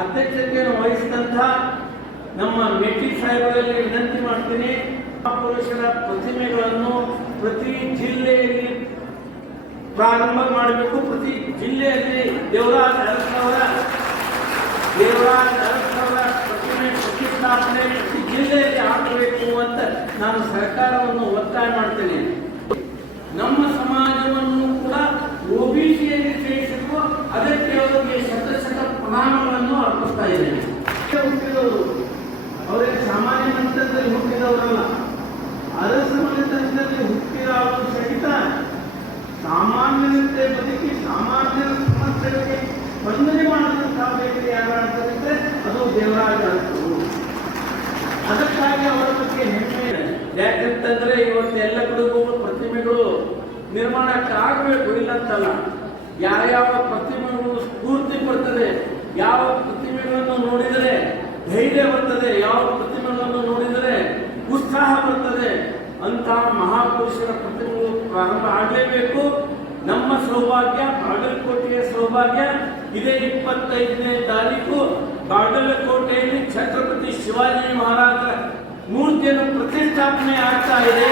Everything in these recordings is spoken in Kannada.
ಅಧ್ಯಕ್ಷತೆಯನ್ನು ವಹಿಸಿದಂಥ ನಮ್ಮ ಮೇಟಿ ಸಾಹೇಬರಲ್ಲಿ ವಿನಂತಿ ಮಾಡ್ತೀನಿ, ಮಹಾಪುರುಷರ ಪ್ರತಿಮೆಗಳನ್ನು ಪ್ರತಿ ಜಿಲ್ಲೆಯಲ್ಲಿ ಪ್ರಾರಂಭ ಮಾಡಬೇಕು. ಪ್ರತಿ ಜಿಲ್ಲೆಯಲ್ಲಿ ದೇವರಾಜ ಅರಸವರ ಪ್ರತಿಮೆ ಪ್ರತಿಷ್ಠಾಪನೆ ಪ್ರತಿ ಜಿಲ್ಲೆಯಲ್ಲಿ ಆಗಬೇಕು ಅಂತ ನಾನು ಸರ್ಕಾರವನ್ನು ಒತ್ತಾಯ ಮಾಡ್ತೇನೆ. ನಮ್ಮ ಸಮಾಜವನ್ನು ಕೂಡ ಒಬಿಸಿಯಲ್ಲಿ ಸೇರಿಸಿರುವ ಅದಕ್ಕೆ ಅವರಿಗೆ ಶತ ಪ್ರಣಾಮಗಳನ್ನು ಅರ್ಪಿಸ್ತಾ ಇದ್ದೇನೆ. ಹುಟ್ಟಿದವರು ಅವರಿಗೆ ಸಾಮಾನ್ಯ ಮನೆತನದಲ್ಲಿ ಹುಟ್ಟಿದವರಲ್ಲ, ಅರಸ ಮನೆತನದಲ್ಲಿ ಹುಟ್ಟಿದ ಅವರು ಸಹಿತ ಸಾಮಾನ್ಯರಂತೆ ಬದುಕಿ ಸಾಮಾನ್ಯರ ಸಮಸ್ಯೆಗಳಿಗೆ ಸ್ಪಂದನೆ ಮಾಡಿದಂತಹ ವ್ಯಕ್ತಿ ಯಾರಾಗಿದ್ದರೆ ಅದು ದೇವರಾಜ ಅರಸರು. ಅದಕ್ಕಾಗಿ ಅವರ ಬಗ್ಗೆ ಹೆಮ್ಮೆ ಇದೆ. ಯಾಕಂತಂದ್ರೆ ಇವತ್ತು ಎಲ್ಲ ಕಡೆಗೂ ಪ್ರತಿಮೆಗಳು ನಿರ್ಮಾಣಕ್ಕೆ ಆಗಬೇಕು, ಇಲ್ಲಂತಲ್ಲ. ಯಾವ ಪ್ರತಿಮೆಗಳು ಸ್ಫೂರ್ತಿ ಬರ್ತದೆ, ಯಾವ ಪ್ರತಿಮೆಗಳನ್ನು ನೋಡಿದರೆ ಧೈರ್ಯ ಬರ್ತದೆ, ಯಾವ ಪ್ರತಿಮೆಗಳನ್ನು ನೋಡಿದರೆ ಉತ್ಸಾಹ ಬರ್ತದೆ ಅಂತ ಮಹಾಪುರುಷರ ಪ್ರತಿಮೆಗಳು ಪ್ರಾರಂಭ ಆಗಲೇಬೇಕು. ನಮ್ಮ ಸೌಭಾಗ್ಯ, ಬಾಗಲಕೋಟೆಯ ಸೌಭಾಗ್ಯ, ಇದೇ 25ನೇ ತಾರೀಕು ಬಾಗಲಕೋಟೆಯಲ್ಲಿ ಛತ್ರಪತಿ ಶಿವಾಜಿ ಮಹಾರಾಜರ ಮೂರ್ತಿಯನ್ನು ಪ್ರತಿಷ್ಠಾಪನೆ ಆಗ್ತಾ ಇದೆ.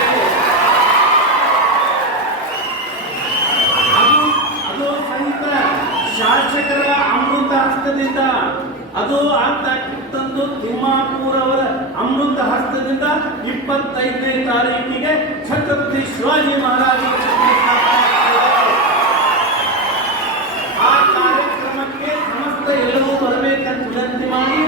ಅದು ಸಹಿತ ಶಾಸಕರ ಅಮೃತ ಹಸ್ತದಿಂದ ಅದು ಆಗ್ತಾಕಿತ್ತಂದು ತಿಮ್ಮಾಪುರ ಅವರ ಅಮೃತ ಹಸ್ತದಿಂದ 25ನೇ ತಾರೀಕಿಗೆ ಛತ್ರಪತಿ ಶಿವಾಜಿ ಮಹಾರಾಜರ ಆ ಕಾರ್ಯಕ್ರಮಕ್ಕೆ ಸಮಸ್ತ ಎಲ್ಲರೂ ಬರಬೇಕಂತ ವಿನಂತಿ ಮಾಡಿ